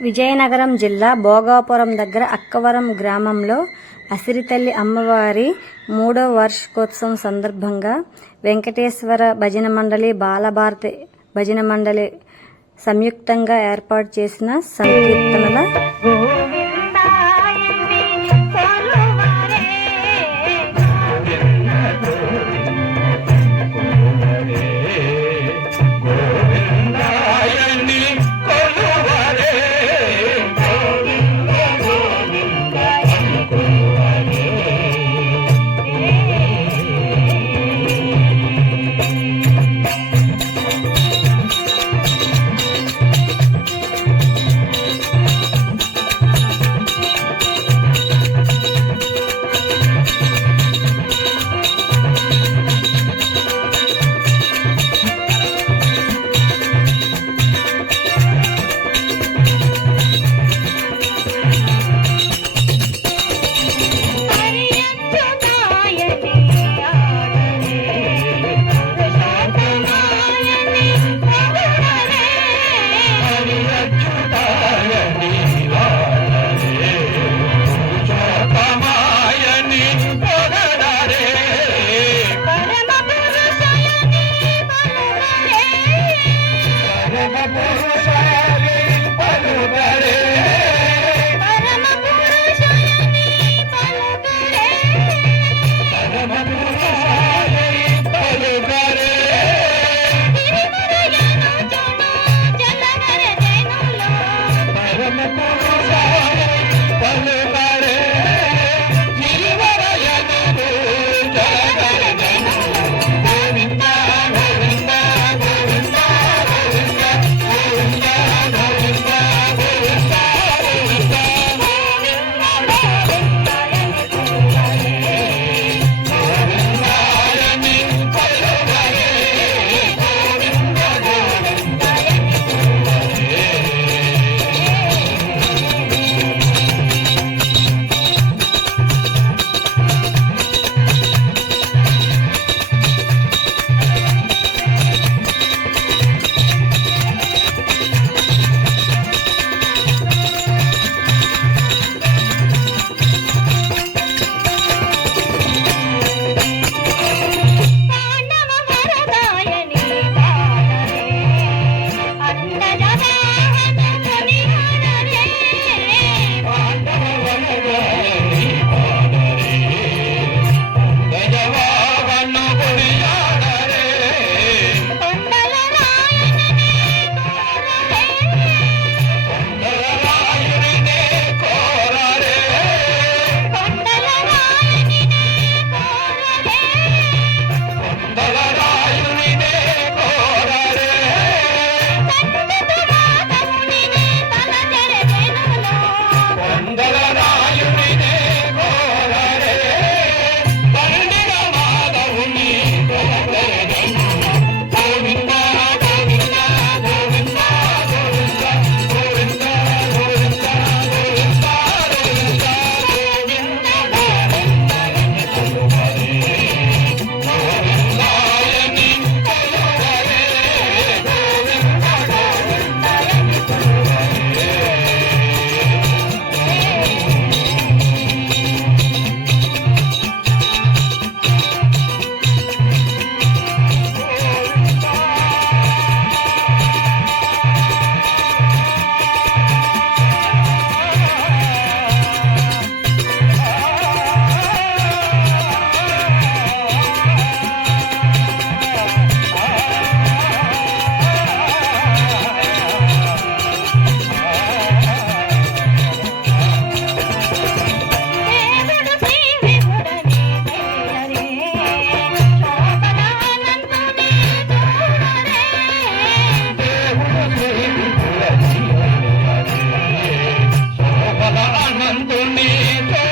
విజయనగరం జిల్లా భోగాపురం దగ్గర అక్కవరం గ్రామంలో అసిరితల్లి అమ్మవారి మూడో వార్షికోత్సవం సందర్భంగా వెంకటేశ్వర భజన మండలి బాలభారతి భజన మండలి సంయుక్తంగా ఏర్పాటు చేసిన సంకీర్తనల Amen.